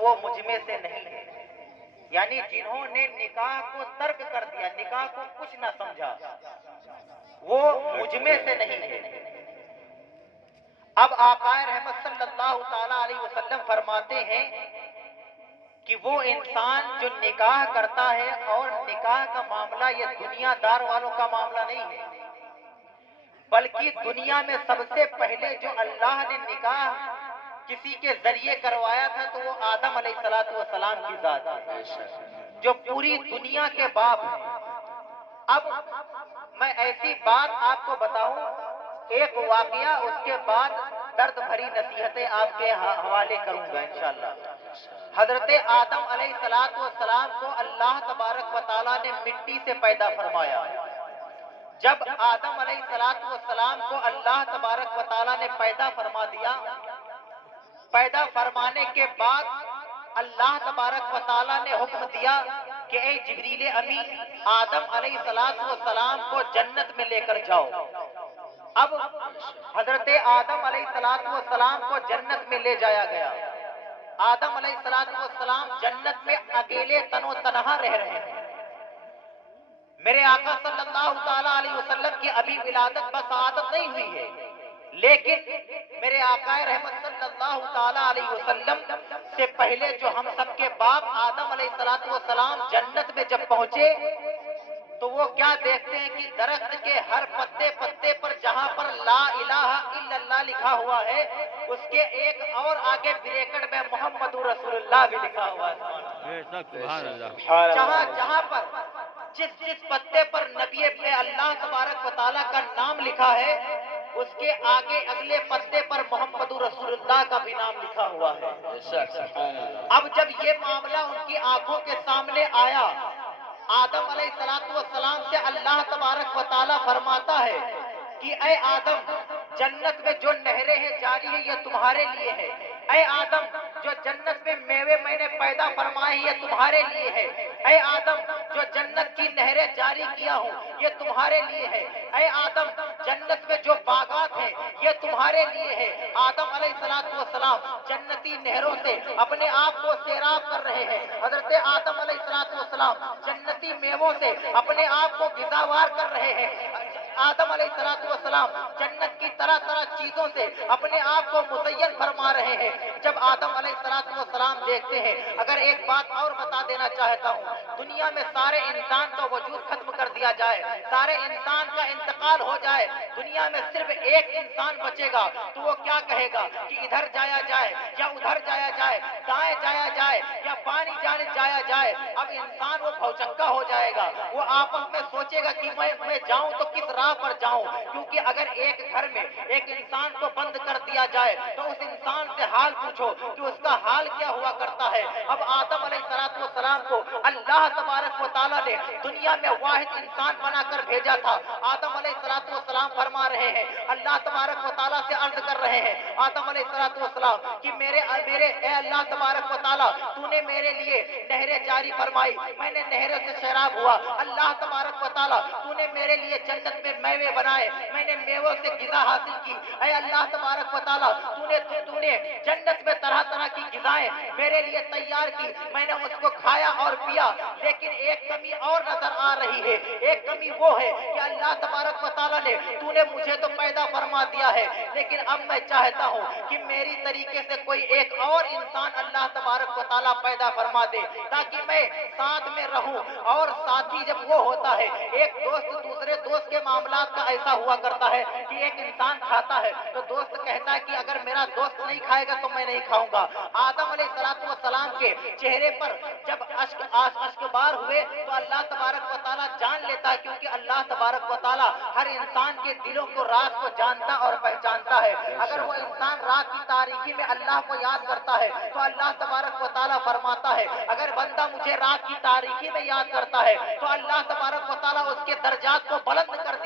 وہ مجھ میں سے نہیں ہے. یعنی جنہوں نے نکاح کو ترک کر دیا، نکاح کو کچھ نہ سمجھا، وہ مجھ میں سے نہیں ہے. اب آقا رحمت صلی اللہ تعالی علیہ وسلم فرماتے ہیں کہ وہ انسان جو نکاح کرتا ہے، اور نکاح کا معاملہ یہ دنیا دار والوں کا معاملہ نہیں ہے، بلکہ دنیا میں سب سے پہلے جو اللہ نے نکاح کسی کے ذریعے کروایا تھا تو وہ آدم علیہ السلام کی ذات ہے، جو پوری دنیا کے باپ ہیں. اب میں ایسی بات آپ کو بتاؤں، ایک واقعہ، اس کے بعد درد بھری نصیحتیں آپ کے حوالے کروں گا انشاءاللہ. حضرت آدم علیہ السلام کو اللہ تبارک و تعالیٰ نے مٹی سے پیدا فرمایا. جب آدم علیہ السلام کو اللہ تبارک و تعالیٰ نے پیدا فرما دیا، پیدا فرمانے کے بعد اللہ تبارک و تعالیٰ نے حکم دیا کہ اے جبریل امین، آدم علیہ السلام کو جنت میں لے کر جاؤ. اب حضرت آدم علیہ السلام کو جنت میں لے جایا گیا. آدم علیہ السلام جنت میں اکیلے تن و تنہا رہ رہے ہیں. میرے آقا صلی اللہ تعالیٰ علیہ وسلم کی ابھی ولادت بسعادت نہیں ہوئی ہے، لیکن میرے آقا رحمت صلی اللہ تعالیٰ علیہ وسلم سے پہلے جو ہم سب کے باپ آدم علیہ السلام جنت میں جب پہنچے تو وہ کیا دیکھتے ہیں کہ درخت کے ہر پتے پتے پر جہاں پر لا الہ الا اللہ لکھا ہوا ہے، اس کے ایک اور آگے بریکٹ میں محمد رسول اللہ بھی لکھا ہوا ہے. جہاں جہاں پر جس پتے پر نبی اللہ تبارک و تعالیٰ کا نام لکھا ہے، اس کے آگے اگلے پتے پر محمد رسول اللہ کا بھی نام لکھا ہوا ہے. اب جب یہ معاملہ ان کی آنکھوں کے سامنے آیا، آدم علیہ السلام سے اللہ تبارک و تعالیٰ فرماتا ہے کہ اے آدم، جنت میں جو نہریں ہیں جاری ہیں یہ تمہارے لیے ہے. اے آدم، جو جنت میں میوے میں نے پیدا فرمائے یہ تمہارے لیے ہے. اے آدم، جو جنت کی نہریں جاری کیا ہوں یہ تمہارے لیے ہے. اے آدم، جنت میں جو باغات ہیں یہ تمہارے لیے ہے. آدم علیہ السلام جنتی نہروں سے اپنے آپ کو سیراب کر رہے ہیں. حضرت آدم علیہ السلام جنتی میووں سے اپنے آپ کو غذاوار کر رہے ہیں. آدم علیہ السلام جنت کی طرح طرح چیزوں سے اپنے آپ کو مزین فرما رہے ہیں. جب آدم علیہ السلام دیکھتے ہیں، اگر ایک بات اور بتا دینا چاہتا ہوں، دنیا میں سارے انسان کا وجود ختم کر دیا جائے، سارے انسان کا انتقال ہو جائے، دنیا میں صرف ایک انسان بچے گا تو وہ کیا کہے گا کہ ادھر جایا جائے یا ادھر جایا جائے، دائیں جایا جائے یا بائیں جانب جایا جائے. اب انسان وہ بھوچکا ہو جائے گا، وہ آپس میں سوچے گا کہ میں جاؤں تو کس راہ پر جاؤں، کیونکہ اگر ایک گھر میں ایک انسان کو بند کر دیا جائے تو اس انسان سے حال پوچھو کہ اس کا حال کیا ہوا کرتا ہے. اب آدم علیہ السلام کو اللہ تبارک و تعالیٰ نے دنیا میں واحد انسان بنا کر بھیجا تھا. آدم علیہ السلام فرما رہے ہیں، اللہ تبارک و تعالیٰ سے عرض کر رہے ہیں آدم علیہ السلام کہ میرے اے اللہ تبارک و تعالیٰ، تو نے میرے لیے نہریں جاری فرمائی، میں نے نہروں سے سیراب ہوا. اللہ تبارک و تعالیٰ، تو نے میرے لیے جنت میں میوے بنائے، میں نے میووں سے غذا حاصل کی. اے اللہ تبارک و تعالیٰ، تو نے جنت میں طرح طرح کی غذائیں میرے لیے تیار کی، میں نے اس کو کھایا اور پیا. لیکن ایک کمی اور نظر آ رہی ہے. ایک کمی وہ ہے کہ اللہ تبارک و تعالیٰ نے تو نے مجھے تو پیدا فرما دیا ہے، لیکن اب میں چاہتا ہوں کہ میری طریقے سے کوئی ایک اور انسان اللہ تبارک و تعالیٰ پیدا فرما دے تاکہ میں ساتھ میں رہوں. اور ساتھی جب وہ ہوتا ہے، ایک دوست دوسرے دوست کے معاملات کا ایسا ہوا کرتا ہے کہ ایک انسان کھاتا ہے تو دوست کہتا ہے کہ اگر میرا دوست نہیں کھائے گا تو میں نہیں کھاؤں گا. آدم علیہ السلام کے چہرے پر جب اشک بار ہوئے تو اللہ تبارک و تعالیٰ جان لیتا ہے، کیونکہ اللہ تبارک و تعالیٰ ہر انسان کے دلوں کو راز کو جانتا اور پہچانتا ہے. اگر وہ انسان رات کی تاریکی میں اللہ کو یاد کرتا ہے تو اللہ تبارک و تعالیٰ فرماتا ہے اگر بندہ مجھے رات کی تاریکی میں یاد کرتا ہے تو اللہ تبارک و تعالیٰ اس کے درجات کو بلند کر